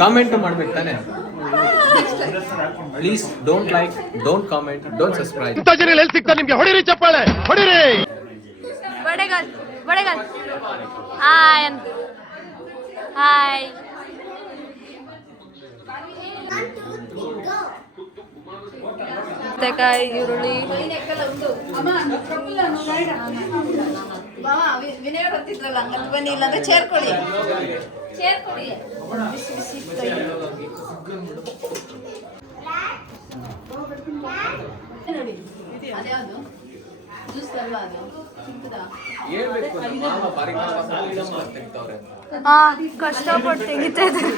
Comment ಮಾಡ್ಬೇಕು ತಾನೆ. Please don't like, don't comment, don't subscribe. ಇಂಥ ಜನ ಎಲ್ಲಿ ಸಿಗ್ತಾರೆ ನಿಮ್ಗೆ? ಹೊಡಿರಿ ಚಪ್ಪಾಳೆ, ಹೊಡಿರಿ. ಬಡೆಗಲ್ ಬಡೆಗಲ್. Hi hi. ಸೌತೆಕಾಯಿ, ಈರುಳ್ಳಿ, ವಿನಯ್ ಬರ್ತಿದ್ರಲ್ಲ ಹಂಗಂತ ಬನ್ನಿ, ಇಲ್ಲಾಂದ್ರೆ ಚೇರ್ಕೊಳ್ಳಿ ಚೇರ್ಕೊಳ್ಳಿ. ಬಿಸಿ ಬಿಸಿ ನೋಡಿ ಅದ್ಯಾವುದು ಜ್ಯೂಸ್ ಅಲ್ವಾ ಅದು? ಕಷ್ಟಪಟ್ಟು ತೆಗಿತಾ ಇದ್ದಾರೆ.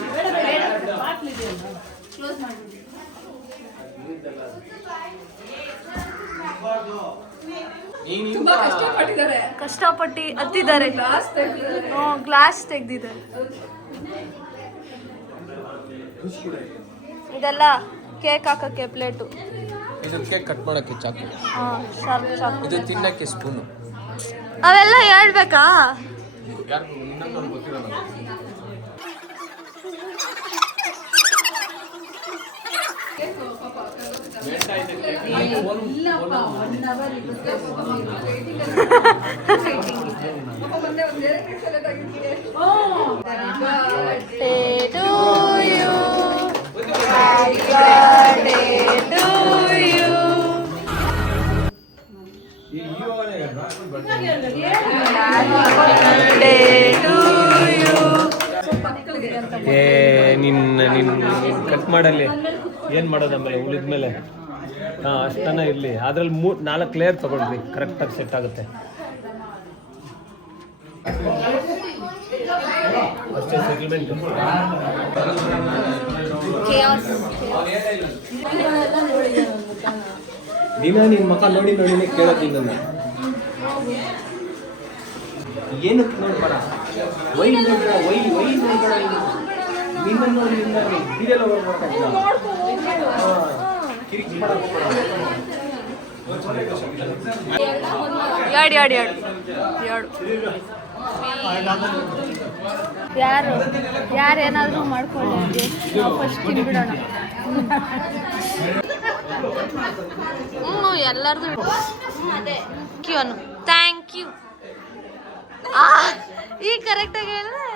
ಕ್ಲೋಸ್ ಮಾಡಿ. ತುಂಬಾ ಕಷ್ಟಪಟ್ಟು ಹತ್ತಿದ್ದಾರೆ. ಗ್ಲಾಸ್ ತೆಗ್ದಿದ್ದಾರೆ. ಇದೆಲ್ಲ ಕೇಕ್ ಹಾಕಕ್ಕೆ ಪ್ಲೇಟು, ಇದು ಕೇಕ್ ಕಟ್ ಮಾಡಕ್ಕೆ ಚಾಕು, ಶಾರ್ಪ್ ಚಾಕು, ಇದು ತಿನ್ನಕ್ಕೆ ಸ್ಪೂನು. ಅವೆಲ್ಲ ಹೇಳ್ಬೇಕಾ? ಯಾರು ಇನ್ನೊಂದು ಗೊತ್ತಿರಲ್ಲ. ಕಟ್ ಮಾಡಲ್ಲಿ ಏನು ಮಾಡೋದು ಆಮೇಲೆ ಉಳಿದ್ಮೇಲೆ? ಹಾಂ, ಅಷ್ಟನ್ನ ಇರಲಿ. ಅದ್ರಲ್ಲಿ 4 ಲೇಯರ್ ತೊಗೊಳ್ರಿ, ಕರೆಕ್ಟಾಗಿ ಸೆಟ್ ಆಗುತ್ತೆ ಅಷ್ಟೇ. ಸೆಟಲ್ಮೆಂಟ್ ದಿನ ನಿನ್ನ ಮಕ್ಕ ನೋಡಿ ನೋಡಿನೇ ಕೇಳೋದಿಲ್ಲ. ಏನಕ್ಕೆ ನೋಡ್ಬಾರ? Y ನೋಡ್ಬೇಡ, Y ನೋಡ್ಬೇಡ. ನಿನ್ನ ನೋಡಿ ಇದೆಲ್ಲ ಯಾರು ಏನಾದರೂ ಮಾಡ್ಕೊಳ್ಳಿ, ನಾವು ಫಸ್ಟ್ ತಿನ್ಬಿಡೋಣ. ಎಲ್ಲರದು ಅದೇ ಕ್ಯೂ ಅನ್ನು ಥ್ಯಾಂಕ್ ಯು. ಈಗ ಕರೆಕ್ಟಾಗಿ ಹೇಳಿದ್ರೆ